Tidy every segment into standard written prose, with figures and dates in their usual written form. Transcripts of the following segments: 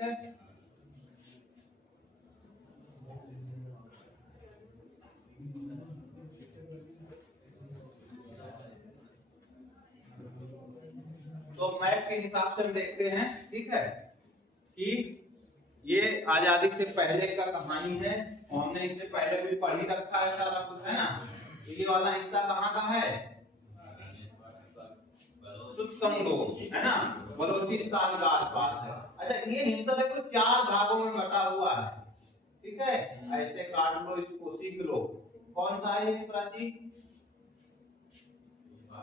ठीक है। तो मैप के हिसाब से हम देखते हैं, ठीक है, कि ये आजादी से पहले का कहानी है, हमने इससे पहले भी पढ़ ही रखा है सारा कुछ, है ना। ये वाला हिस्सा कहाँ का है, सुतकंगो, है ना, बलोचिस्तान का आसपास है। अच्छा ये हिस्सा देखो 4 भागों में बटा हुआ है, ठीक है, ऐसे काट लो, इसको सीख लो। कौन सा है ये प्राची?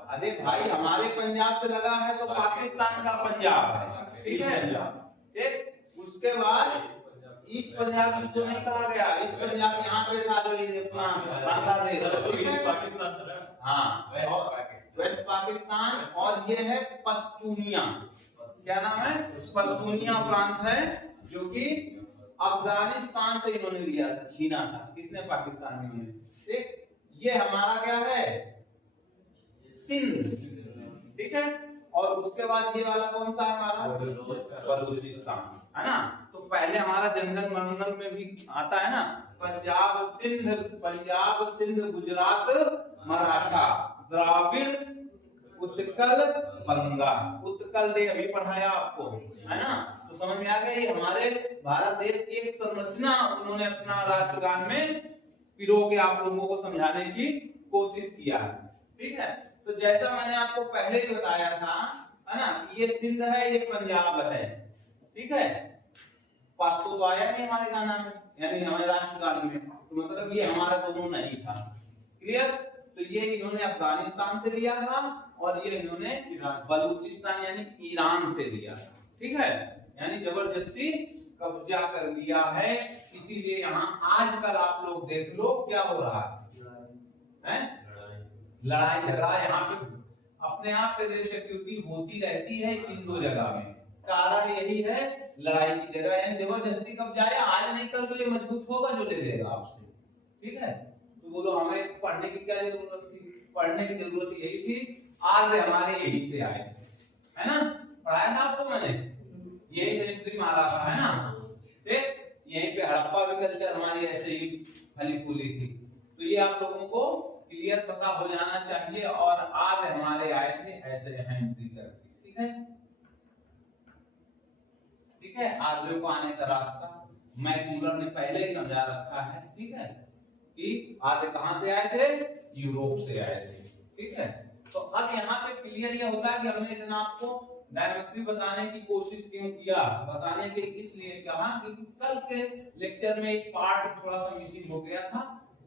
अरे भाई हमारे पंजाब से लगा है तो पाकिस्तान का पंजाब है, ठीक है, ठीक। उसके बाद ईस्ट पंजाब इसको नहीं कहा गया, ईस्ट पंजाब यहाँ पे था जो ये अपना बांग्लादेश, पाकिस्तान, हाँ, वेस्ट पाकिस्तान। और ये है पश्तूनिया, क्या नाम है, पश्तूनिया प्रांत है, जो कि अफगानिस्तान से इन्होंने लिया था, छीना था, किसने, पाकिस्तान में, ठीक। ये हमारा क्या है, सिंध, ठीक है। और उसके बाद ये वाला कौन सा है हमारा, बलूचिस्तान, है ना। तो पहले हमारा जनगण मंगल में भी आता है ना, पंजाब सिंध गुजरात मराठा द्राविड़ उत्कल बंगा। उत्कल दे अभी पढ़ाया आपको, है ना, तो समझ में आ गया। ये हमारे भारत देश की एक संरचना उन्होंने अपना राष्ट्रगान में पिरो के आप लोगों को समझाने की कोशिश किया है, ठीक है। तो जैसा मैंने आपको पहले ही बताया था, है ना, ये सिंध है, ये पंजाब है, ठीक है। पास्तो तो आया नहीं हमारे गाना में, यानी हमारे राष्ट्रगान में, तो मतलब ये हमारा दोनों नहीं था, क्लियर। तो ये इन्होंने अफगानिस्तान से लिया था और ये इन्होंने बलूचिस्तान यानी ईरान से लिया, ठीक है, यानी जबरदस्ती कब्जा कर लिया है। इसीलिए यहाँ आजकल आप लोग देख लो क्या हो रहा है, लड़ाई झगड़ा यहाँ पे अपने आप से एक्टिविटी होती रहती है इन दो जगह में। कारण यही है लड़ाई की जगह, यानी जबरदस्ती कब्जा है, आज नहीं कल तो ये मजबूत होगा जो ले लेगा आपसे, ठीक है। तो बोलो हमें पढ़ने की क्या जरूरत थी, पढ़ने की जरूरत यही थी, आज हमारे यही से आए, है ना, पढ़ाया था आपको मैंने, यही से एंट्री मारा था, है ना, ठीक। यहीं पे हड़प्पा भी कल्चर हमारी ऐसे ही फली फूली थी। तो ये आप लोगों को क्लियर पता हो जाना चाहिए। और आज हमारे आए थे ऐसे यहाँ एंट्री करके, ठीक है, ठीक है। आर्यों को आने का रास्ता मैकमूलर ने पहले ही समझा रखा है, ठीक है, कि आर्य कहां से आए थे, यूरोप से आए थे, ठीक है। तो अब यहाँ पे क्लियर ये होता है कि हमने इतना आपको डायरेक्टली बताने की कोशिश क्यों किया, बताने के इसलिए कहा क्योंकि कल के लेक्चर में एक पार्ट थोड़ा सा मिसिंग हो गया था,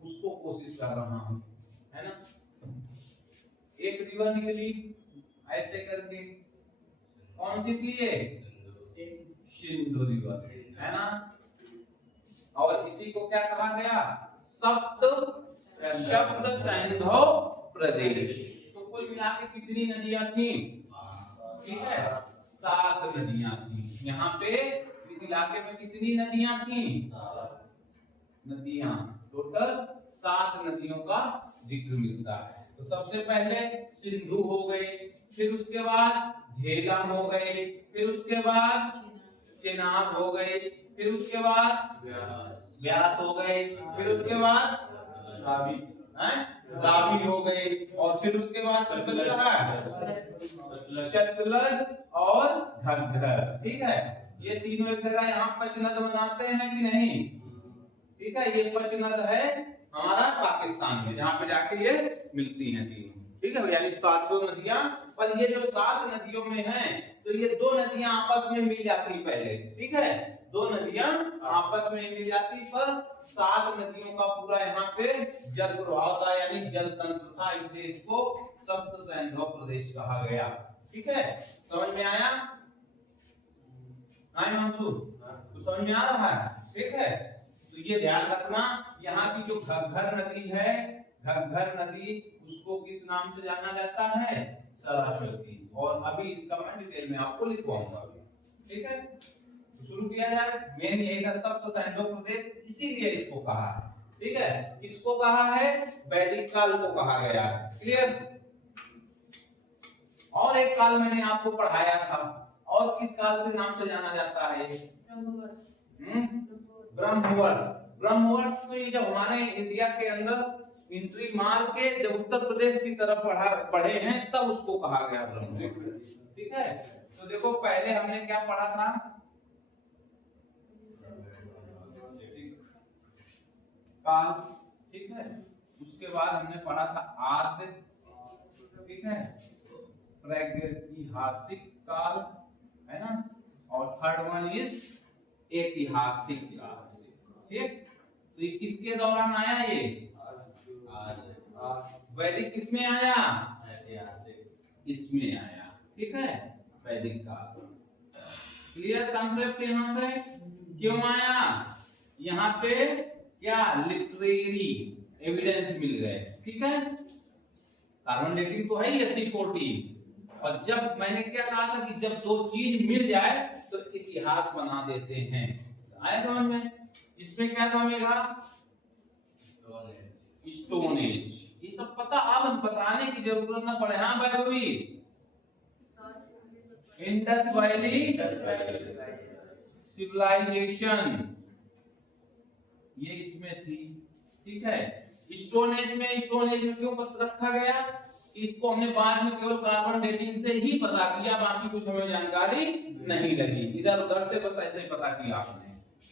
उसको कोशिश कर रहा हूं, है ना। एक रिवर निकली ऐसे करके, कौन सी थी ये, सिंधु रिवर, है ना। और इसी को क्या कहा गया, सप्त शब्द सिंधु प्रदेश। तो कुल मिला के कितनी नदियां थी, ठीक है, 7 नदियां थी। यहाँ पे इस इलाके में कितनी नदियां थी, नदियां, टोटल 7 नदियों का जिक्र मिलता है। तो सबसे पहले सिंधु हो गई, फिर उसके बाद झेलम हो गई, फिर उसके बाद चेनाब हो गई, फिर उसके बाद व्यास हो गई, फिर उसके बाद रावी हो गई, और फिर उसके बाद सतलज और घग्गर, ठीक है। ये तीनों एक जगह यहाँ पंचनद बनाते हैं कि नहीं, ठीक है। ये पंचनद है हमारा पाकिस्तान में, जहाँ पे जाके ये मिलती हैं तीनों, ठीक है, यानी 7 नदियां। पर ये जो 7 नदियों में हैं, तो ये 2 नदियां आपस में मिल जाती पहले, ठीक है, 2 नदियां आपस में मिल जाती, पर 7 नदियों का पूरा यहाँ पे जल प्रवाह था, यानी जल तंत्र था, इसलिए इसको सप्त सिंधु प्रदेश कहा गया, ठीक है। समझ में आया, तो समझ में आ रहा है, ठीक है। तो ये ध्यान रखना, यहाँ की जो घग्गर नदी है, घग्गर नदी उसको किस नाम से जाना जाता है, सरस्वती। और अभी इसका मैं डिटेल में आपको लिखवाऊंगा, ठीक है। तो शुरू किया जाए। मेन यही है, सप्त सिंधु प्रदेश इसीलिए इसको कहा है, ठीक है। किसको कहा है, वैदिक काल को कहा गया है, क्लियर। और एक काल मैंने आपको पढ़ाया था, और किस काल से नाम से जाना जाता है? ब्रह्मवर्ष। ब्रह्मवर्ष तो ये जब हमारे इंडिया के अंदर एंट्री मार के जब उत्तर प्रदेश की तरफ बढ़े हैं तब उसको कहा गया ब्रह्मवर्ष। ठीक है, तो देखो पहले हमने क्या पढ़ा था? काल, ठीक है, उसके बाद हमने पढ़ा था आद्य, ठीक है, प्रागैतिहासिक काल, है ना, और थर्ड वन इज ऐतिहासिक काल। ठीक, तो ये किसके दौरान आया? ये वैदिक किसमें आया? इसमें आया। ठीक है, वैदिक काल। Clear concept? यहां से क्यों आया? यहाँ पे क्या लिटरेरी एविडेंस मिल गए। ठीक है, कार्बन डेटिंग तो है ही C14, और जब मैंने क्या कहा था कि जब दो चीज मिल जाए तो इतिहास बना देते हैं। आया समझ में? इसमें क्या था मेरा? Stone age. ये सब पता, अब बताने की जरूरत ना पड़े। हाँ वैभवी, इंडस वैली सिविलाइजेशन ये इसमें थी। ठीक है, स्टोन एज में क्यों रखा गया? इसको हमने बाद में केवल कार्बन डेटिंग से ही पता किया, बाकी कुछ हमें जानकारी नहीं लगी, इधर उधर से बस ऐसे ही पता किया आपने।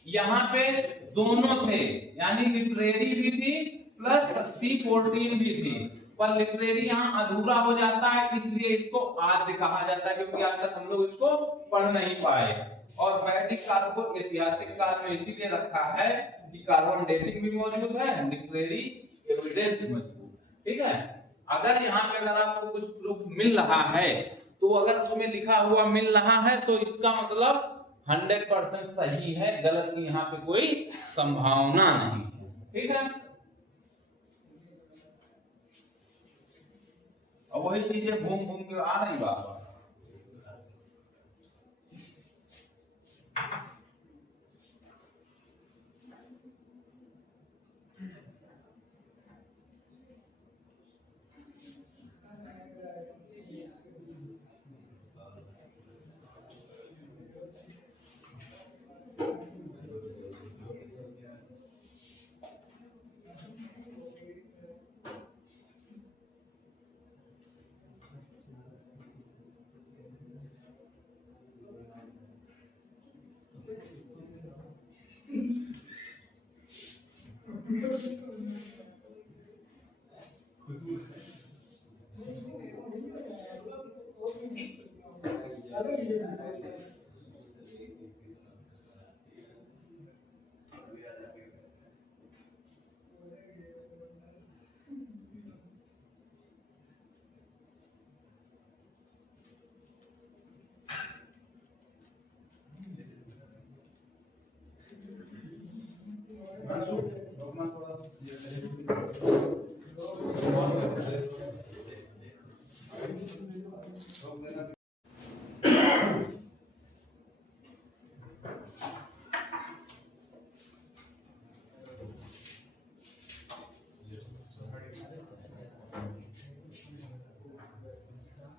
यहाँ पे दोनों थे, यानी लिटरेरी भी थी प्लस C14 भी थी, पर लिटरेरी यहाँ अधूरा हो जाता है, इसलिए इसको आद्य कहा जाता है, क्योंकि आज तक हम लोग इसको पढ़ नहीं पाए। और वैदिक काल को ऐतिहासिक काल में इसीलिए रखा है कि कार्बन डेटिंग भी मौजूद है, लिटरेरी एविडेंस मौजूद। ठीक है, अगर यहाँ पे अगर आपको कुछ प्रूफ मिल रहा है तो अगर उसमें लिखा हुआ मिल रहा है तो इसका मतलब 100% सही है, गलत की यहाँ पे कोई संभावना नहीं है। ठीक है, और वही चीजें घूम घूम के आ रही बात।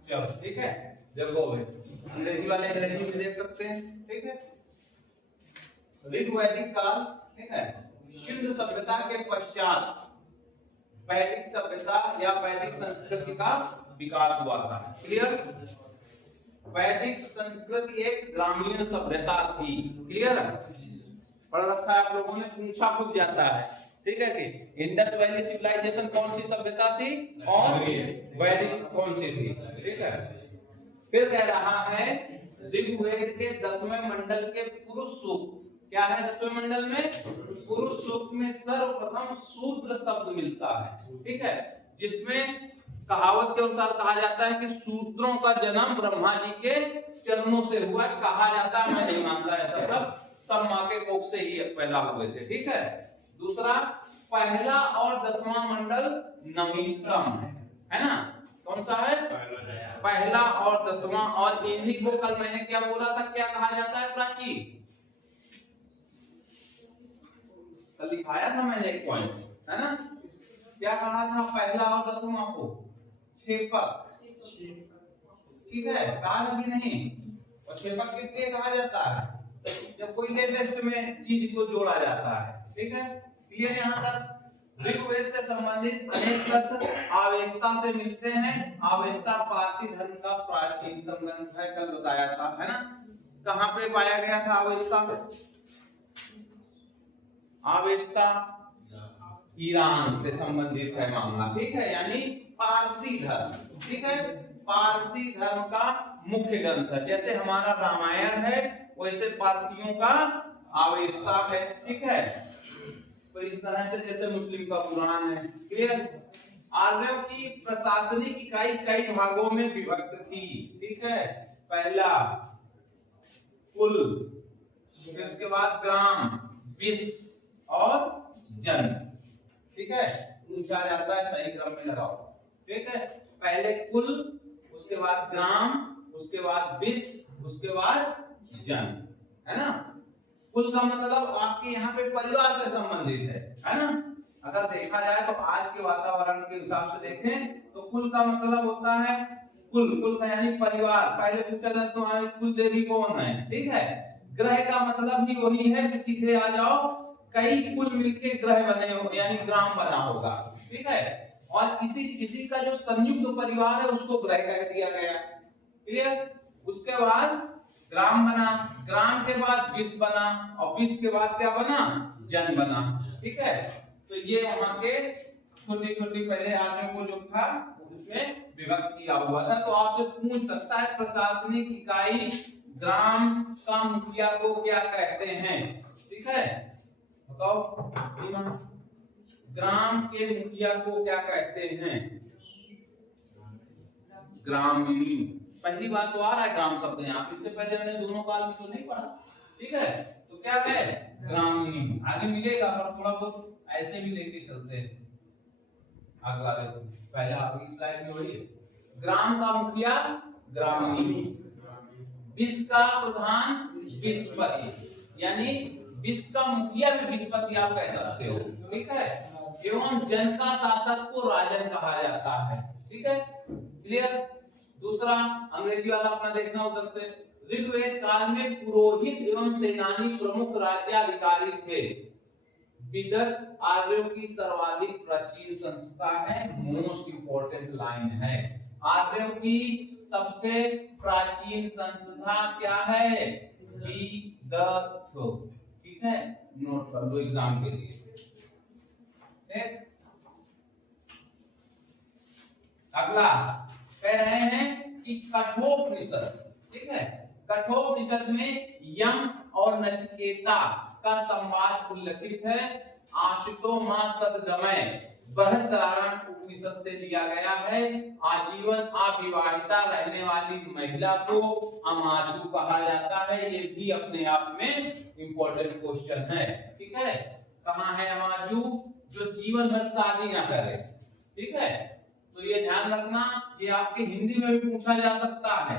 चलो ठीक है, देखो भाई अंग्रेजी वाले अंग्रेजी में देख सकते हैं। ठीक है, ऋग्वैदिक काल, ठीक है, सिंधु सभ्यता के पश्चात वैदिक सभ्यता या वैदिक संस्कृति का विकास हुआ था। क्लियर? वैदिक संस्कृति एक ग्रामीण सभ्यता थी। क्लियर? पढ़ रखा है आप लोगों ने, पूछा खूब जाता है। ठीक है कि इंडस वैली सिविलाइजेशन कौन सी सभ्यता थी और वैदिक कौन सी थी। ठीक है, फिर कह रहा है ऋग्वेद के 10वें मंडल के पुरुष सूक्त, क्या है 10वें मंडल में? पुरुष सूक्त में सर्वप्रथम शूद्र शब्द मिलता है। ठीक है, जिसमें कहावत के अनुसार कहा जाता है कि शूद्रों का जन्म ब्रह्मा जी के चरणों से हुआ, कहा जाता है, मैं नहीं मानता ऐसा, सब माँ के कोख से ही पैदा हुए थे। ठीक है, दूसरा पहला और 10वां मंडल नवीनतम है ना? कौन सा है? पहला और 10वां, और इन्हीं को कल मैंने क्या बोला था, क्या कहा जाता है? प्राचीन। कल दिखाया था मैंने एक पॉइंट, है ना? क्या कहा था? पहला और 10वां को क्षेपक। ठीक है, काल अभी नहीं, और छेपक किस लिए कहा जाता है? जब कोई लेटेस्ट में चीज को जोड़ा जाता है। ठीक है, क्लियर यहाँ तक? ऋग्वेद से संबंधित अनेक तत्व आवेशता से मिलते हैं। आवेशता पारसी धर्म का प्राचीनतम ग्रंथ है, कल बताया था, है ना? कहाँ पे पाया गया था आवेशता? आवेशता ईरान से संबंधित है मामला। ठीक है, यानी पारसी धर्म। ठीक है, पारसी धर्म का मुख्य ग्रंथ है। जैसे हमारा रामायण है वैसे पारसियों का आवेशता है। ठीक है, तो इस तरह से जैसे मुस्लिम का कुरान है। क्लियर? आर्यों की प्रशासनिक इकाई कई भागों में विभक्त थी। ठीक है, पहला कुल, फिर उसके बाद ग्राम, विस और जन। ठीक है, पूछा जाता है, सही क्रम में लगाओ। ठीक है, पहले कुल, उसके बाद ग्राम, उसके बाद विस, उसके बाद जन, है ना? कुल का मतलब आपके यहाँ पे परिवार से संबंधित है ना? अगर देखा जाए तो आज के वातावरण के हिसाब से देखें तो कुल का मतलब होता है कुल का यानी परिवार। पहले पूछा जाए तुम्हारी कुल देवी कौन है? ठीक है, ग्रह का मतलब भी वही है कि सीधे आ जाओ, कई कुल मिलके ग्रह बने हो यानी ग्राम बना होगा। ठीक है, और किसी का जो संयुक्त परिवार है उसको ग्रह कह दिया गया। क्लियर? उसके बाद ग्राम बना, ग्राम के बाद विस बना, और विस के बाद क्या बना? जन बना। ठीक है, तो ये वहां के छोटी छोटी पहले आदमियों को जो था उसमें विभक्त किया हुआ था। तो आपसे पूछ सकता है प्रशासनिक इकाई ग्राम का मुखिया को क्या कहते हैं? ठीक है, बताओ ग्राम के मुखिया को क्या कहते हैं? ग्रामीण। पहली बात तो आ रहा है ग्राम शब्द यहाँ, इससे पहले मैंने दोनों काल में तो नहीं पढ़ा। ठीक है, तो क्या है? ग्रामीण। आगे मिलेगा पर थोड़ा बहुत ऐसे भी लेके चलते हैं। अगला देखो, पहले आपकी स्लाइड में वही है, ग्राम का मुखिया ग्रामीण, विस का प्रधान विस्पति, यानी विस का मुखिया भी विस्पति आप कह सकते हो। ठीक है, एवं जन का शासक को राजन कहा जाता है। ठीक है, क्लियर? दूसरा अंग्रेजी वाला अपना देखना उधर से। ऋग्वेद काल में पुरोहित एवं सेनानी प्रमुख राज्याधिकारी थे। विदर्भ आर्यों की सर्वाधिक प्राचीन संस्था है, मोस्ट इंपोर्टेंट लाइन है। आर्यों की सबसे प्राचीन संस्था क्या है? विदर्भ। ठीक है, नोट कर लो एग्जाम के लिए। अगला कह रहे हैं कि कठोपनिषद। ठीक है, कठोपनिषद में यम और नचिकेता का संवाद उल्लेखित है। आशुतो मां सदगमय बृहदारण्यक उपनिषद से लिया गया है। आजीवन अविवाहिता रहने वाली महिला को अमाजु कहा जाता है। ये भी अपने आप में इंपॉर्टेंट क्वेश्चन है। ठीक है, कहाँ है अमाजु? जो जीवन भर शादी ना करे। ठीक है, तो ये ध्यान रखना, ये आपके हिंदी में भी पूछा जा सकता है।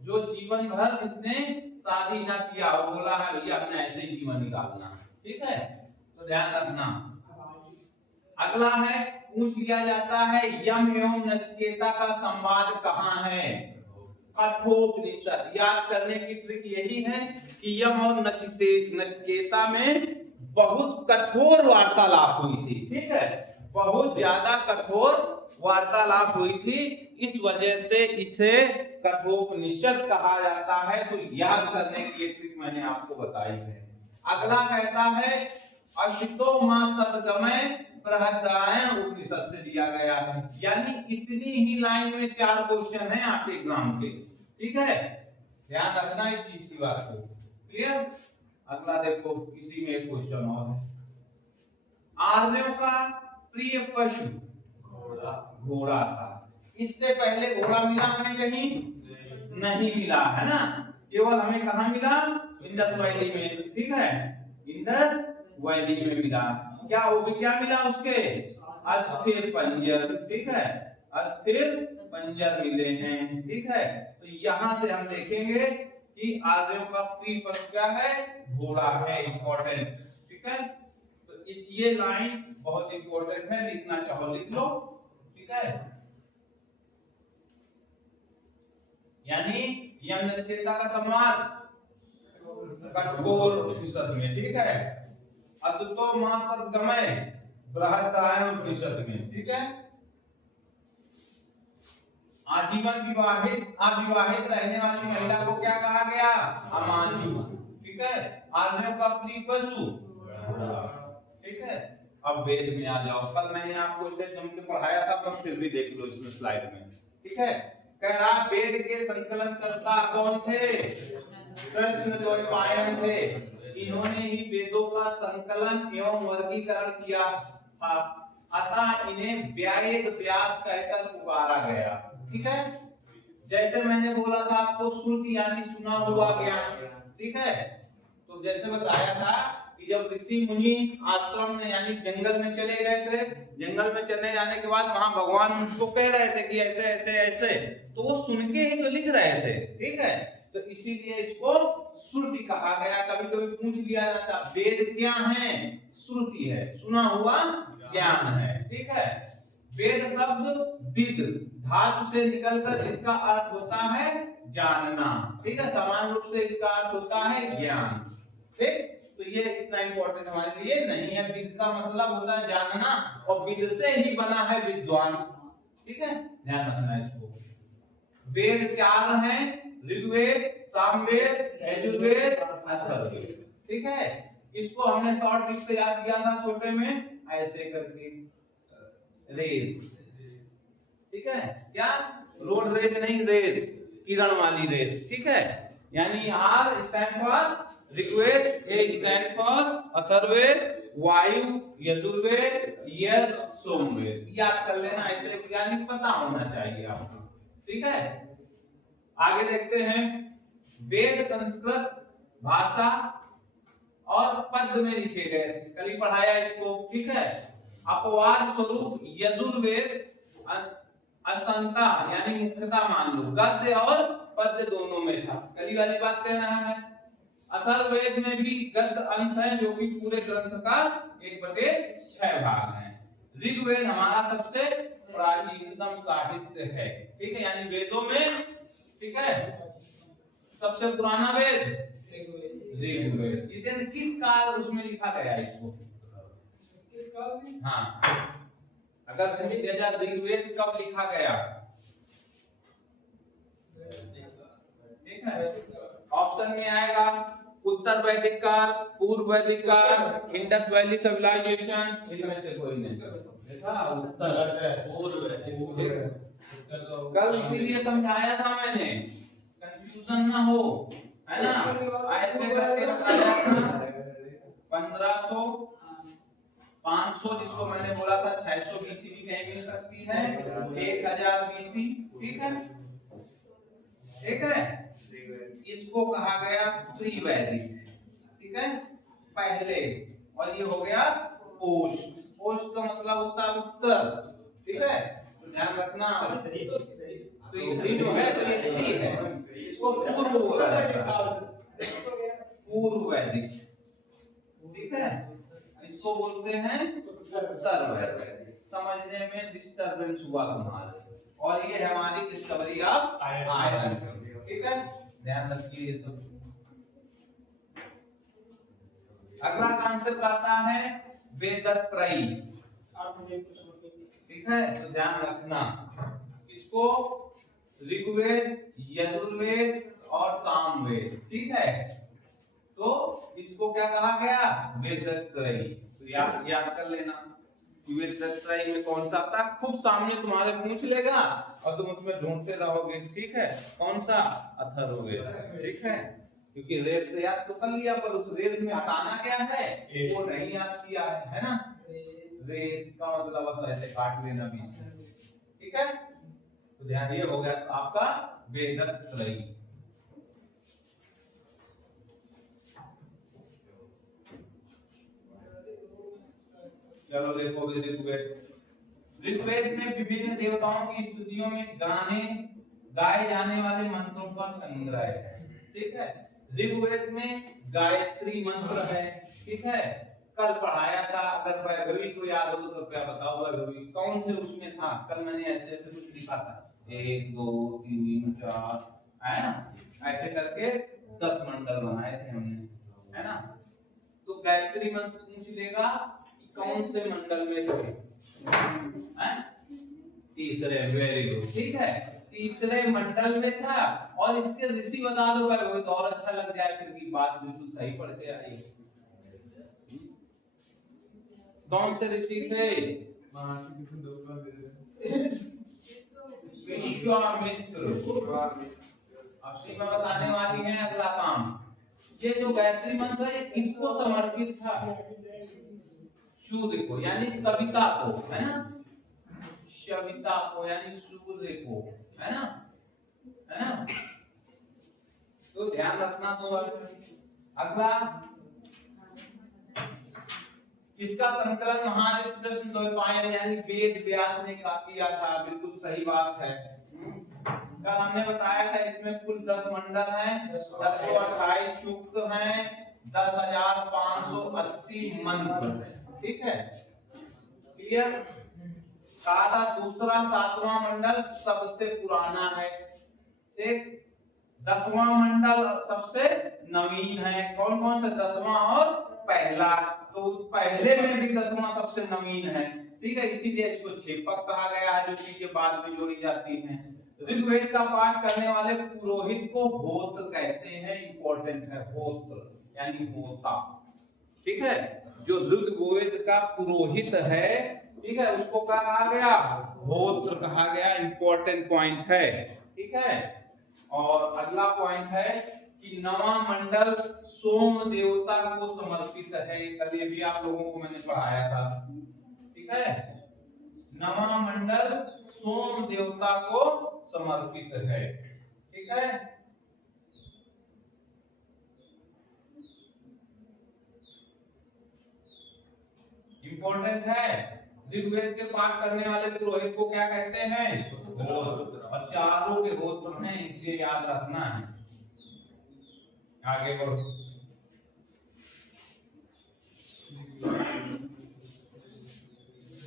जो जीवन भर जिसने शादी ना किया हो, बोला है भैया अपने ऐसे ही जीवन निकालना। ठीक है, तो ध्यान रखना। अगला है, पूछ लिया जाता है यम एवं नचिकेता का संवाद कहाँ है? कठोपनिषद। याद करने की ट्रिक यही है कि यम और नचिकेता में बहुत कठोर वार्तालाप हुई थी। ठीक है, बहुत ज्यादा कठोर वार्तालाप हुई थी, इस वजह से इसे कठोपनिषद कहा जाता है। तो याद करने की एक ट्रिक मैंने आपको बताई है। अगला कहता है अशितो मां सदगमय बृहदारण्यक उपनिषद से लिया गया है। यानी इतनी ही लाइन में 4 क्वेश्चन हैं आपके एग्जाम के। ठीक है, ध्यान रखना इस चीज की बात को। क्लियर? अगला देखो, इसी में एक क्वेश्चन और है। आर्यों का प्रिय पशु घोड़ा था। इससे पहले घोड़ा मिला हमें कहीं? नहीं मिला, है ना? केवल हमें कहाँ मिला? इंडस वैली में। ठीक है, इंडस वैली में मिला। क्या वो भी क्या मिला उसके? अस्थिर पंजर। ठीक है, अस्थिर पंजर मिले हैं। ठीक है, तो यहां से हम देखेंगे कि आर्यों का प्रिय पशु क्या है? घोड़ा है। इंपॉर्टेंट। ठीक है, तो इस ये लाइन बहुत इंपॉर्टेंट है, लिखना चाहो लिख लो। ठीक है, यानी यम नचिकेता का संवाद कठोर उपनिषद में, ठीक है। असुतो मां सद्गमय बृहदारण्यक उपनिषद में, ठीक है। आजीवन विवाहित अविवाहित रहने वाली महिला को क्या कहा गया? अमाजीवन, ठीक है। आदमियों का प्रिय पशु, ठीक है। अब वेद में आ जाओ। कल मैंने आपको इसे जम के पढ़ाया था, पर फिर भी देख लो इसमें स्लाइड में, ठीक है। कह रहा वेद के संकलन करता कौन थे? कृष्णद्वैपायन थे। इन्होंने ही वेदों का संकलन एवं वर्गीकरण किया था, अतः इन्हें व्यायेद व्यास कहकर पुकारा गया, ठीक है। जैसे मैंने बोला था आपको, श्रुति यानी सुना हुआ ज्ञान, ठीक है। तो जैसे बताया था कि जब ऋषि मुनि आश्रम में यानी जंगल में चले गए थे, जंगल में चले जाने के बाद वहां भगवान उनको कह रहे थे कि ऐसे ऐसे ऐसे, तो वो सुन के ही तो लिख रहे थे, ठीक है। तो इसीलिए इसको श्रुति कहा गया। कभी कभी पूछ लिया जाता वेद क्या है? श्रुति है, सुना हुआ ज्ञान है, ठीक है। वेद शब्द विद धातु से निकलकर इसका अर्थ होता है जानना, ठीक है। सामान्य रूप से इसका अर्थ होता है ज्ञान, ठीक। तो ये इतना इंपॉर्टेंट हमारे लिए नहीं है। विद का मतलब होता है जानना, और विद से ही बना है विद्वान, ठीक है। ध्यान रखना इसको। वेद 4 हैं, ऋग्वेद, सामवेद, यजुर्वेद, अथर्ववेद, ठीक है। इसको हमने शॉर्ट ट्रिक से याद किया था छोटे में, ऐसे करके रेस, ठीक है। क्या? रोड रेस नहीं, रेस किरण वाली रेस, ठीक है। यानी R stand for Rigveda, A stand for Atharvaveda, वायु यजुर्वेद, यस सोमवेद, याद कर लेना, ऐसे यानी पता होना चाहिए आपको, ठीक है। आगे देखते हैं। वेद संस्कृत भाषा और पद में लिखे गए, कल ही पढ़ाया इसको, ठीक है। अपवाद स्वरूप यजुर्वेद असंता यानी मुख्यता मान लो, गद्य और पद्य दोनों में था, कली वाली बात कह रहा है। अथर्ववेद में भी गद्य अंश है, जो कि पूरे ग्रंथ का 1/6 भाग है। ऋग्वेद हमारा सबसे प्राचीनतम साहित्य है, ठीक है। यानी वेदों में, ठीक है, सबसे पुराना वेद ऋग्वेद। जितेंद्र किस काल उसमें लिखा गया इसको? किस काल में? हाँ, अगर पूछ लिया जाए ऋग्वेद कब लिखा गया, ठीक है। ऑप्शन में आएगा उत्तर वैदिक काल, पूर्व वैदिक काल, इंडस वैली सिविलाइजेशन, इनमें से कोई नहीं। देखा, उत्तर पूर्व वैदिक। कल इसीलिए समझाया था मैंने, कंफ्यूजन ना हो, है ना। ऐसे करके 1500 500 जिसको मैंने बोला था 600 बीसी भी कहीं मिल सकती है, 1000 बीसी, ठीक है, ठीक है। इसको कहा गया त्रिवैदिक, ठीक है, पहले। और ये हो गया पोस्ट। पोस्ट का मतलब होता है उत्तर, ठीक है। तो ध्यान रखना, तो ये जो है तो ये थ्री है, इसको पूर्व बोला जाता है, पूर्व वैदिक, ठीक है। इसको बोलते हैं उत्तर वैदिक। समझने में डिस्टरबेंस हुआ तुम्हारे, और ये हमारी डिस्कवरी ऑफ आयरन, ठीक है। ध्यान रखिए ये सब। अगला कॉन्सेप्ट आता है वेदत्रयी, ठीक है। तो ध्यान रखना, इसको ऋग्वेद, यजुर्वेद और सामवेद, ठीक है। तो इसको क्या कहा गया? वेदत्रयी। तो याद कर लेना वेदत्रयी में कौन सा आता, खूब सामने तुम्हारे पूछ लेगा और तुम उसमें ढूंढते रहोगे, ठीक है। कौन सा? अथर्ववेद, ठीक है। क्योंकि रेस तो याद तो कर लिया, पर उस रेस में हटाना क्या है वो नहीं याद किया है ना। रेस का मतलब बस ऐसे काट लेना बीच में, ठीक है। तो ध्यान, ये हो गया आपका वेदत्रयी। चलो देखो ऋग्वेद में विभिन्न देवताओं की स्तुतियों में गाए जाने वाले मंत्रों का संग्रह है, ठीक है। ऋग्वेद में गायत्री मंत्र है, ठीक है। कल पढ़ाया था, अगर वैभवी को याद हो तो क्या बताओ, वैभवी कौन से उसमें था? कल मैंने ऐसे ऐसे कुछ लिखा था, 1 2 3 4, है ना। ऐसे करके 10 मंडल बनाए थे हमने, है ना। तो गायत्री मंत्र पूछ लेगा कि कौन से मंडल में थे, हैं? तीसरे, वेरी गुड, ठीक है, तीसरे मंडल में था। और इसके ऋषि बता दो भाई, वो तो और अच्छा लग जाए, फिर की बात बिल्कुल सही पढ़ के आई। कौन से ऋषि थे? विश्वामित्र। अब सीमा बताने वाली है अगला काम। ये जो गायत्री मंत्र है ये किसको समर्पित था? सूर्य को, यानी सविता को, है ना, सविता को यानी सूर्य को, है ना, है ना। तो ध्यान रखना। तो अगला, इसका संकलन महान कृष्ण द्वैपायन यानी वेद व्यास ने किया था, बिल्कुल सही बात है। कल हमने बताया था इसमें कुल 10 मंडल हैं, 1028 सूक्त हैं, 10,580 मंत्र, ठीक है, क्लियर। का दूसरा 7वां मंडल सबसे पुराना है, ठीक। 10वां मंडल सबसे नवीन है। कौन कौन से? 10वां और पहला। तो पहले में भी 10वां सबसे नवीन है, ठीक है, इसीलिए इसको छेपक कहा गया है, जो चीजें बाद में जोड़ी जाती हैं। ऋग्वेद का पाठ करने वाले पुरोहित को होत्र कहते हैं, इंपॉर्टेंट है, होत्र यानी होता, ठीक है। जो ऋग्वेद का पुरोहित है, ठीक है, उसको क्या कहा गया? होत्र कहा गया, इंपॉर्टेंट पॉइंट है, ठीक है। और अगला पॉइंट है कि नवा मंडल सोम देवता को समर्पित है। कल ये भी आप लोगों को मैंने पढ़ाया था, ठीक है। नवा मंडल सोम देवता को समर्पित है, ठीक है। इंपॉर्टेंट है। ऋग्वेद के पाठ करने वाले पुरोहित को क्या कहते हैं? होत्र। और चारों के होत्र हैं, इसलिए याद रखना है। आगे बढ़ो।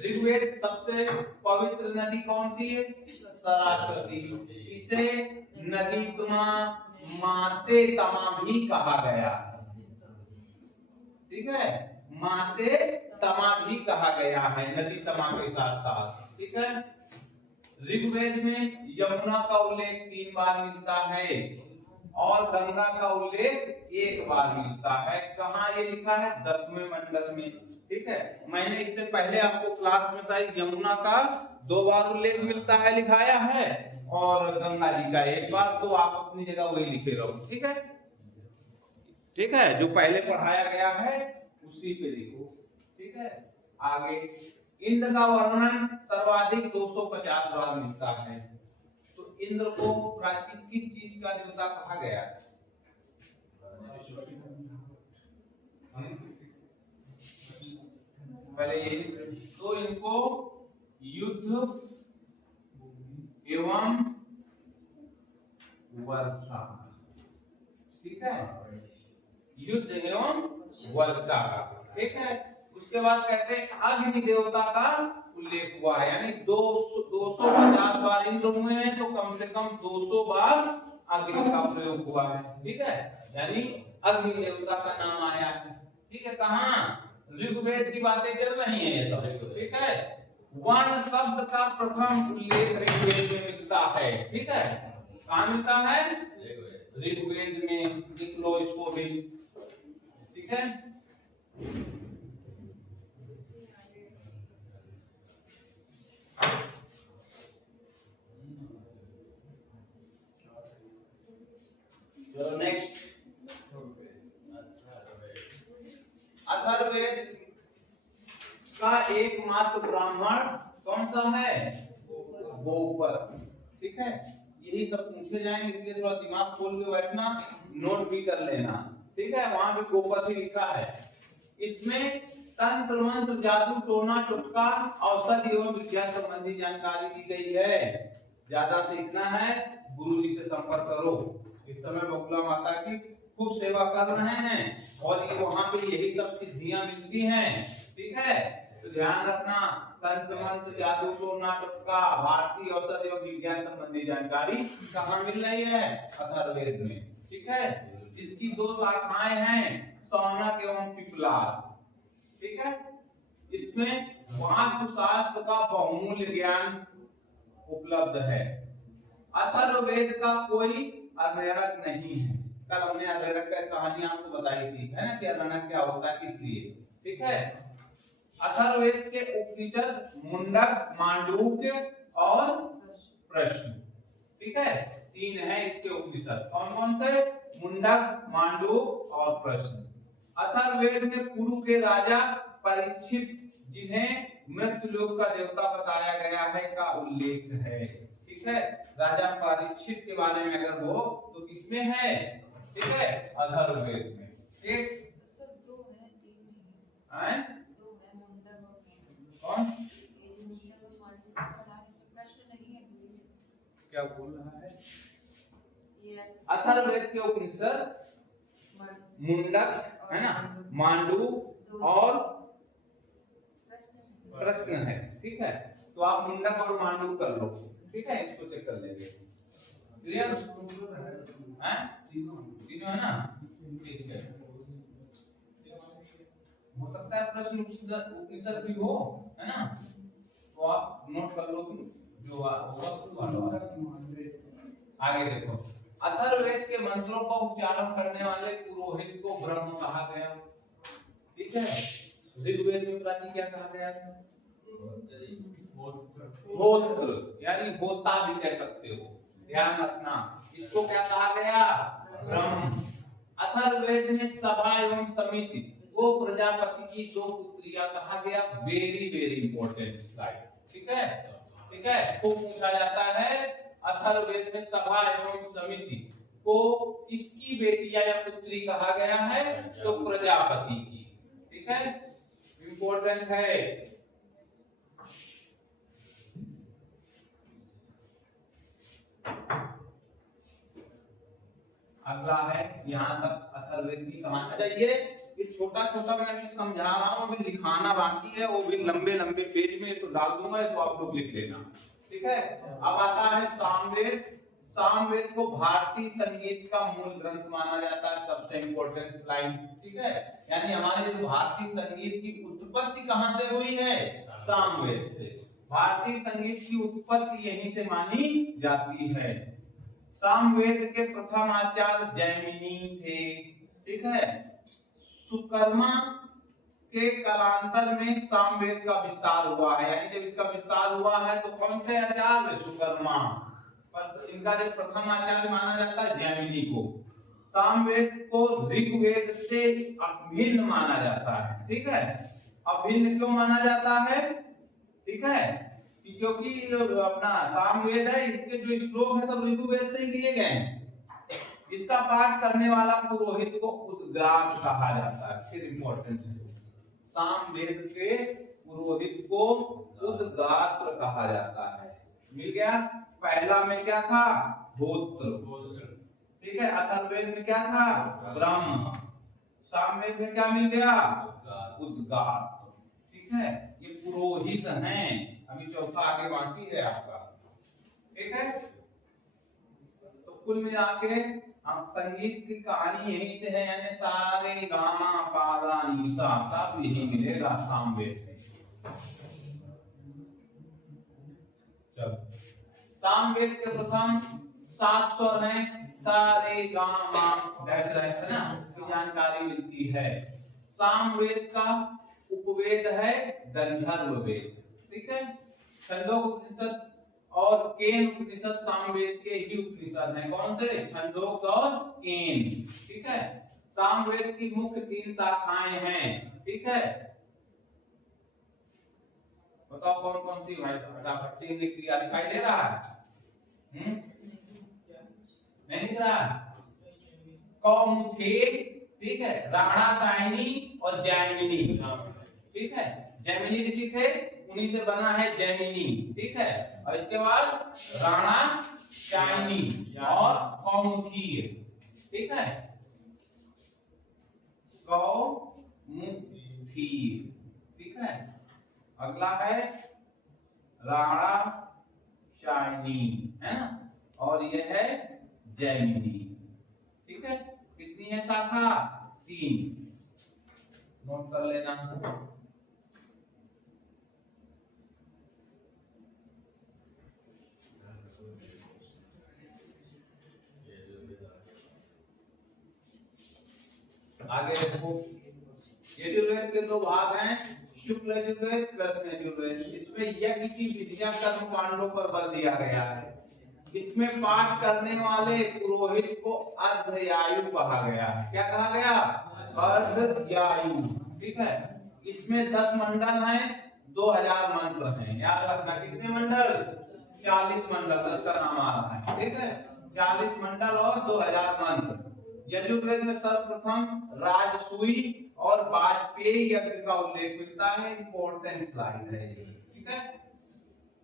ऋग्वेद सबसे पवित्र नदी कौन सी है? सरस्वती। इसे नदी तुमा माते तमा भी कहा गया है, ठीक है, माते तमा भी कहा गया है, नदी तमा के साथ साथ, ठीक है। ऋग्वेद में यमुना का उल्लेख 3 बार मिलता है और गंगा का उल्लेख 1 बार मिलता है। कहाँ ये लिखा है? 10वें मंडल में, ठीक है। मैंने इससे पहले आपको क्लास में शायद यमुना का 2 बार उल्लेख मिलता है लिखाया है, और गंगा जी का 1 बार, तो आप अपनी जगह वही लिखे रहो, ठीक है, ठीक है, जो पहले पढ़ाया गया है उसी पे लिखो, ठीक है। आगे, इंद्र का वर्णन सर्वाधिक 250 बार मिलता है। तो इंद्र को प्राचीन किस चीज का देवता कहा गया? पहले ये, तो इनको युद्ध एवं वर्षा, ठीक है, युद्ध एवं वर्षा का, ठीक है। उसके बाद कहते हैं अग्नि देवता का उल्लेख हुआ है, यानी 250 बार इंद्र हुए हैं, तो कम से कम 200 बार अग्नि का प्रयोग हुआ है, ठीक है, यानी अग्नि देवता का नाम आया है, ठीक है। कहाँ? ऋग्वेद की बातें चल रही हैं ये सब, ठीक है। वर्ण शब्द का प्रथम उल्लेख ऋग्वेद में मिलता है, ठीक है। कहाँ मिलता है? ऋग्वेद में। लिख लो इसको भी, ठीक है। चलो नेक्स्ट, अथर्ववेद का एकमात्र ब्राह्मण कौन सा है? गोपर, ठीक है। यही सब पूछे जाएंगे, इसलिए थोड़ा दिमाग खोल के बैठना, नोट भी कर लेना, ठीक है। वहां भी गोपर ही लिखा है। इसमें तंत्र मंत्र जादू टोना टुटका औषधि एवं विज्ञान संबंधी जानकारी दी गई है। ज्यादा सीखना है, गुरु जी से संपर्क करो। इस समय बकुला माता की खूब सेवा कर रहे हैं और ये वहां पे यही सब सिद्धियां मिलती हैं, ठीक है। तो ध्यान रखना, तंत्र मंत्र जादू टोना टोटका भारतीय औषध एवं विज्ञान संबंधी जानकारी कहाँ मिल रही है? अथर्ववेद में। ठीक है, इसकी दो शाखाएं हैं, शौनक एवं पिपलाद। ठीक है, इसमें वास्तु शास्त्र का बहुमूल्य ज्ञान उपलब्ध है। अथर्ववेद का कोई अग्रहणक नहीं है। कल हमने अग्रहणक की कहानी आपको बताई थी, है ना, कि अग्रहणक क्या होता है, किस लिए। ठीक है, अथर्ववेद के उपनिषद मुंडक, मांडूक्य और प्रश्न। ठीक है, तीन है इसके उपनिषद। कौन कौन से? मुंडक, मांडूक और प्रश्न। अथर्ववेद में कुरु के राजा परीक्षित, जिन्हें मृत्युलोक का देवता बताया गया है, का उल्लेख है। ठीक है, राजा परीक्षित के बारे में अगर हो तो किसमें है? ठीक है, अथर्ववेद में। ठीक, कौन क्या बोल रहा है? अथर्ववेद के उपनिषद मुंडक, है ना, मांडूक और प्रश्न है। ठीक है, तो आप मुंडक और मांडूक कर लो। ठीक है, इसको चेक कर लेंगे। क्लियर है? तीनों है ना? ठीक है, हो सकता है प्रश्न उपनिषद भी हो, है ना, तो आप नोट कर लो कि जो होगा। आगे देखो, अथर्ववेद के मंत्रों का उच्चारण करने वाले पुरोहित को ब्रह्म कहा गया। ठीक है, ऋग्वेद में प्राचीन क्या कहा गया था? होत्र, यानी होता भी कह सकते हो, ध्यान रखना। इसको क्या कहा गया? ब्रह्म। अथर्ववेद में सभा एवं समिति को प्रजापति की दो पुत्रियां कहा गया। Very very important slide. ठीक है, ठीक है, खूब पूछा जाता है। अथर्ववेद में सभा एवं समिति को किसकी बेटियां या पुत्री कहा गया है? तो प्रजापति की। ठीक है, इंपॉर्टेंट है। अगला है, यहाँ तक अथर्ववेद की कहानी। अच्छा, ये छोटा छोटा मैं अभी समझा रहा हूँ, अभी लिखाना बाकी है, वो भी लंबे लंबे पेज में तो डाल दूंगा, तो आप लोग लिख लेना। ठीक है, अब आता है सामवेद। सामवेद को भारतीय संगीत का मूल ग्रंथ माना जाता है, सबसे इंपॉर्टेंट स्लाइड। ठीक है, यानी हमारे जो भारतीय संगीत की उत्पत्ति कहाँ से हुई है? सामवेद से। भारतीय संगीत की उत्पत्ति यहीं से मानी जाती है। सामवेद के प्रथम आचार्य जैमिनी थे। ठीक है, सुकर्मा के कालांतर में सामवेद का विस्तार हुआ है, यानी जब इसका विस्तार हुआ है तो कौन से आचार्य? सुकर्मा। पर इनका जो प्रथम आचार्य माना जाता है जैमिनी को। सामवेद को ऋग्वेद से अभिन्न माना जाता है। ठीक है, अभिन्न क्यों माना जाता है? ठीक है, क्योंकि अपना सामवेद है, इसके जो श्लोक है सब ऋग्वेद से ही लिए गए हैं। इसका पाठ करने वाला पुरोहित को उद्गात कहा जाता है। फिर इंपॉर्टेंट है, सामवेद के पुरोहित को उद्गात्र कहा जाता है। मिल गया? पहला में क्या था? होत्र। ठीक है, अथर्ववेद में क्या था? ब्रह्म। सामवेद में क्या मिल गया? उद्गात। ठीक है, ये पुरोहित हैं। अभी चौथा आगे बाकी है आपका। ठीक है, तो कुल मिला के हम संगीत की कहानी यहीं से है, यानी सारे गामा पादा निसा सब यही मिलेगा सामवेद में। चलो, सामवेद के प्रथम 7 स्वर हैं, सारे गामा है ना, इसकी जानकारी मिलती है। सामवेद का उपवेद है गंधर्व वेद। ठीक है, छंदोक उपनिषद और केन उपनिषद सामवेद के ही उपनिषद हैं। कौन से? छंदोक और केन। ठीक है, सामवेद की मुख्य 3 शाखाएं हैं। ठीक है, बताओ कौन कौन सी? भाई फटाफट से लिख दिया, दिखाई दे रहा है? नहीं दिख रहा? कौमुथे, ठीक है, राणा साइनी और जैमिनी। ठीक है, जैमिनी ऋषि थे, उन्हीं से बना है जैमिनी। ठीक है, और इसके बाद राणा शाइनी और कौमुखी। ठीक है, कौमुखी। ठीक है, अगला है राणा शायनी, है ना, और ये है जैमिनी। ठीक है, कितनी है शाखा? 3, नोट कर लेना। आगे देखो, यजुर्वेद के 2 भाग हैं, शुक्ल यजुर्वेद, कृष्ण यजुर्वेद। इसमें यज्ञ की विधियां कर्म कांडों पर बल दिया गया है। इसमें पाठ करने वाले पुरोहित को अर्धयायु कहा गया है। क्या कहा गया? अर्धयायु। ठीक है, इसमें 10 मंडल हैं, 2000 मंत्र हैं। याद रखना, कितने मंडल? 40 मंडल, 10 का नाम आ रहा है। ठीक है, 40 मंडल और 2000 मंत्र। यजुर्वेद में सर्वप्रथम राजसूई और वाजपेयी यज्ञ का उल्लेख मिलता है। इंपॉर्टेंट स्लाइड है ये। ठीक है,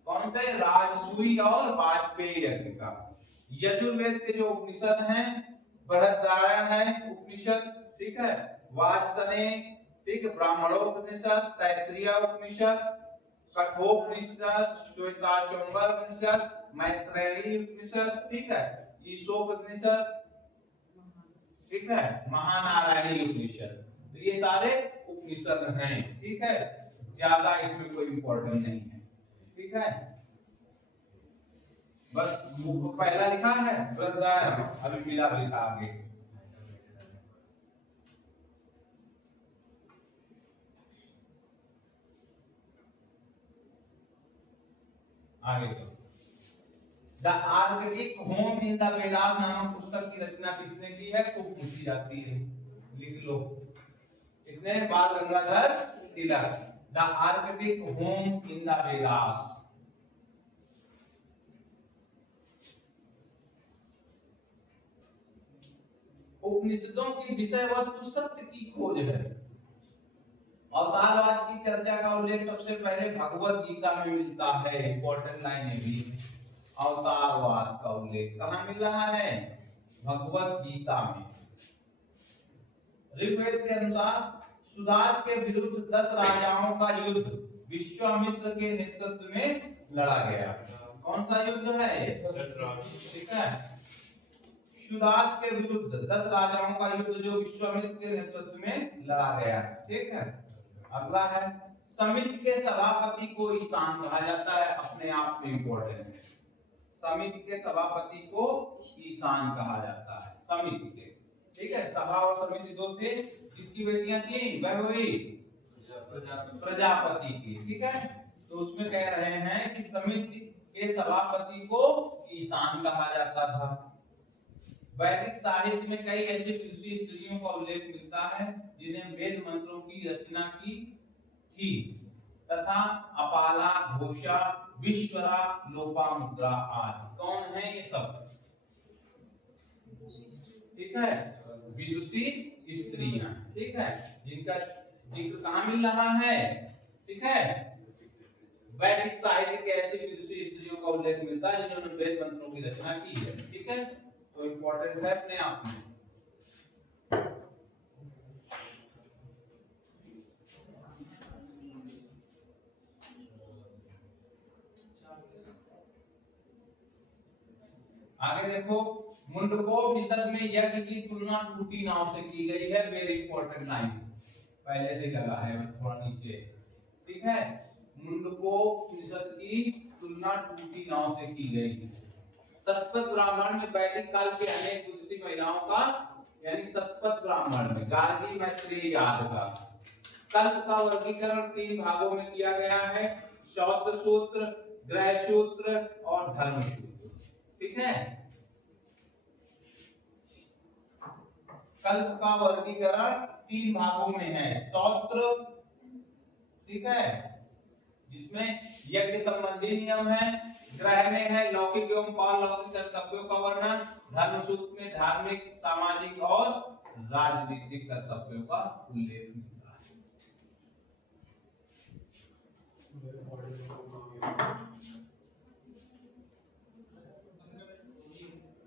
कौन से? राजसूई और वाजपेयी यज्ञ का। यजुर्वेद के जो उपनिषद हैं, बृहदारण्यक है उपनिषद, ठीक है, वाजसने, ठीक है, ब्राह्मणोपनिषद, तैत्तिरीय उपनिषद, कठोपनिषद, श्वेताश्वतर उपनिषद, मैत्रेयी उपनिषद, ठीक है, ईशोपनिषद, ठीक है, महानारायणी उपनिषद। तो ये सारे उपनिषद हैं। ठीक है, ज्यादा इसमें कोई इंपॉर्टेंट नहीं है। ठीक है, बस बुक पहला लिखा है वृद्धारण्य, अभी पीला लिखा आगे। आगे चलो, the Arctic home in the Vedas नामक पुस्तक की रचना किसने की है? खूब पूछी जाती है, लिख लो। इसने Bal Gangadhar Tilak. The Arctic home in the Vedas. उपनिषदों की विषय वस्तु सत्य की खोज है। अवतारवाद की चर्चा का उल्लेख सबसे पहले भगवत गीता में मिलता है। इंपॉर्टेंट लाइन है भी, अवतारवाद का उल्लेख कहां मिल रहा है? भगवत गीता में। ऋग्वेद के अनुसार सुदास के विरुद्ध 10 राजाओं का युद्ध विश्वामित्र के नेतृत्व में लड़ा गया। कौन सा युद्ध है? ठीक है, सुदास के विरुद्ध 10 राजाओं का युद्ध जो विश्वामित्र के नेतृत्व में लड़ा गया। ठीक है, अगला है समिति के सभापति को ईशान कहा जाता है। अपने आप में इंपॉर्टेंट है, समिति के सभापति को ईशान कहा जाता है। समिति के, ठीक है, सभा और समिति दो थे, जिसकी बेटियां थी वह हुई प्रजापति की। ठीक है, तो उसमें कह रहे हैं कि समिति के सभापति को ईशान कहा जाता था। वैदिक साहित्य में कई ऐसी विदुषी स्त्रियों का उल्लेख मिलता है जिन्हें वेद मंत्रों की रचना की थी तथा अपाला, घोषा, विश्वरा, लोपामुद्रा आदि। कौन है ये सब? ठीक है, विदुषी स्त्रियां। ठीक है, जिनका जिक्र कहां मिल रहा है? ठीक है, वैदिक साहित्य के ऐसी विदुषी स्त्रियों का उल्लेख मिलता है जिन्होंने वेद मंत्रों की रचना की है। ठीक है, तो इंपॉर्टेंट है अपने आप में। आगे देखो, मुंडकोपनिषद में यज्ञ की तुलना टूटी नाव से की गई है। वेरी इंपॉर्टेंट लाइन, पहले से लगा है थोड़ा नीचे। ठीक है, मुंडकोपनिषद की तुलना टूटी नाव से की गई है। सतपथ ब्राह्मण में वैदिक काल के अनेक विदुषी महिलाओं का, यानी सतपथ ब्राह्मण में गार्गी, मैत्रेयी आदि का कल्प का वर्गीकरण 3 भागों में किया गया है: शौत्र सूत्र, ग्रह सूत्र और धर्म सूत्र। ठीक है, कल्प का वर्गीकरण 3 भागों में है। शौत्र, ठीक है, जिसमें यज्ञ संबंधी नियम है। ग्रह में है लौकिक एवं पारलौकिक कर्तव्यों का वर्णन। धर्म सूत्र में धार्मिक, सामाजिक और राजनीतिक कर्तव्यों का उल्लेख मिलता है।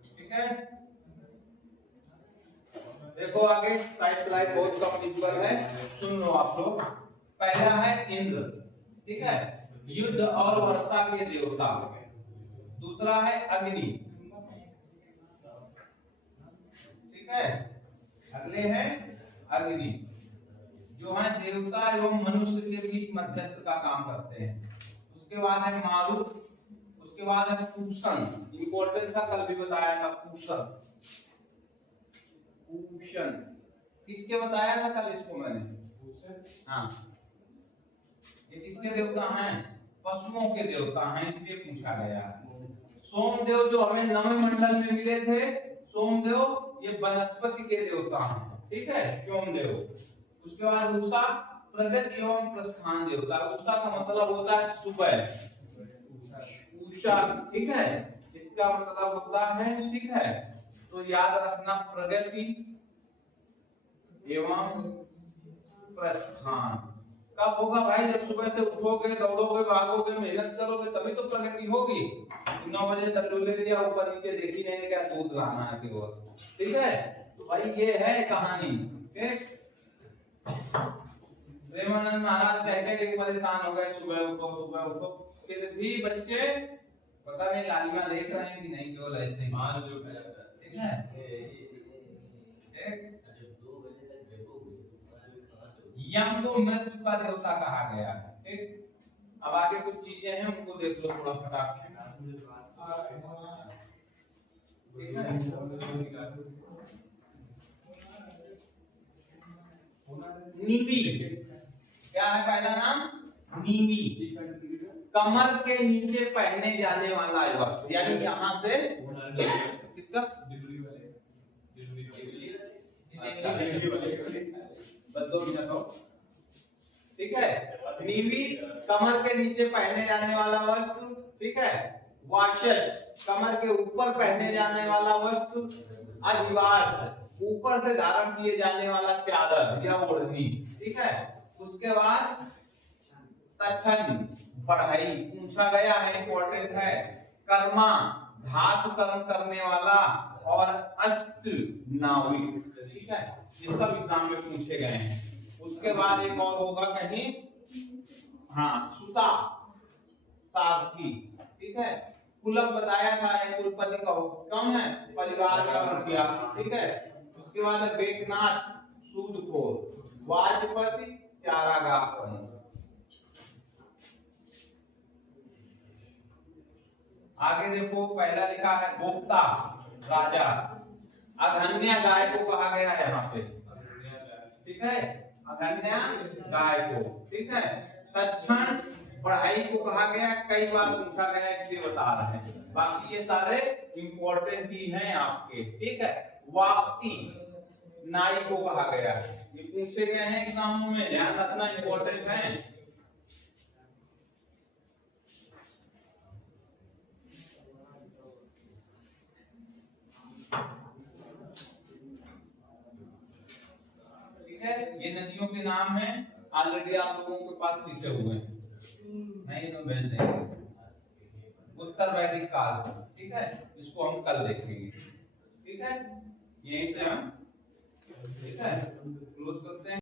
ठीक है, देखो आगे साइड स्लाइड बहुत कम विजुअल है, सुन लो आप लोग। पहला है इंद्र। ठीक है, युद्ध और वर्षा के देवता। दूसरा है अग्नि, ठीक है, अगले हैं अग्नि, जो है देवता एवं मनुष्य के बीच मध्यस्थ का काम करते हैं। उसके बाद है मारुत, उसके बाद है पूषण, इंपॉर्टेंट था, कल भी बताया था पूषण। पूषण किसके बताया था कल इसको मैंने? हाँ, ये किसके देवता हैं? पशुओं के देवता हैं, इसलिए पूछा गया है। सोमदेव जो हमें नवम मंडल में मिले थे, सोमदेव ये वनस्पति के देवता हैं, ठीक है, सोमदेव। उसके बाद उषा प्रगति एवं प्रस्थान देवता। उषा का मतलब होता है सुबह, उषा, ठीक है, इसका मतलब होता है, ठीक है, तो याद रखना प्रगति एवं प्रस्थान। कब होगा भाई? जब सुबह से उठोगे, दौड़ोगे, भागोगे, मेहनत करोगे, तभी तो प्रगति होगी। 9 बजे लड्डू ले लिया, ऊपर नीचे देख ही नहीं क्या दूध लाना है केवल, ठीक है। तो भाई ये है कहानी, ठीक। प्रेमानंद महाराज कहते कि परेशान हो गए, सुबह उठो सुबह उठो, फिर भी बच्चे पता नहीं लालिमा देख रहे हैं कि नहीं, केवल ऐसे मान जो, ठीक है। यम को मृत्यु का देवता कहा गया है, ठीक। अब आगे कुछ चीजें हैं, उनको देख लो थोड़ा फटाफट से, ठीक है। नीवी, क्या है पहला नाम? नीवी, कमर के नीचे पहने जाने वाला वस्त्र, यानी यहाँ से किसका? बस 2 मिनट हो, ठीक है। नीवी कमर के नीचे पहने जाने वाला वस्त्र, ठीक है। वाशस कमर के ऊपर पहने जाने वाला वस्त्र। अधिवास ऊपर से धारण किए जाने वाला चादर या ओढ़नी, ठीक है। उसके बाद तछन बढ़ई, पूछा गया है, इंपॉर्टेंट है। कर्मा धातु कर्म करने वाला, और अस्त नाविक, ठीक है, ये सब एग्जाम में पूछे गए हैं। उसके बाद एक और होगा कहीं, हाँ, सुता सारथी, ठीक है। कुलक बताया था, कुलपति का हुक्म है, परिवार का मुखिया, ठीक है। उसके बाद है बेकनाथ सूदखोर, वाजपति चारागाह प्रमुख। आगे देखो, पहला लिखा है गोप्ता राजा। अघन्या गाय को कहा गया है यहाँ पे, ठीक है, अघन्या गाय को, ठीक है। तक्षण पढ़ाई को कहा गया, कई बार पूछा गया इसलिए बता रहे हैं, बाकी ये सारे इंपॉर्टेंट ही हैं आपके, ठीक है। वाक्ति नाई को कहा गया है, ये पूछे गए हैं एग्जाम में, ध्यान रखना, इंपॉर्टेंट है। ये नदियों के नाम हैं, ऑलरेडी आप लोगों के पास लिखे हुए हैं, नहीं तो भेज देंगे। उत्तर वैदिक काल, ठीक है, इसको हम कल देखेंगे, ठीक है। यहीं से हम, ठीक है, क्लोज करते हैं।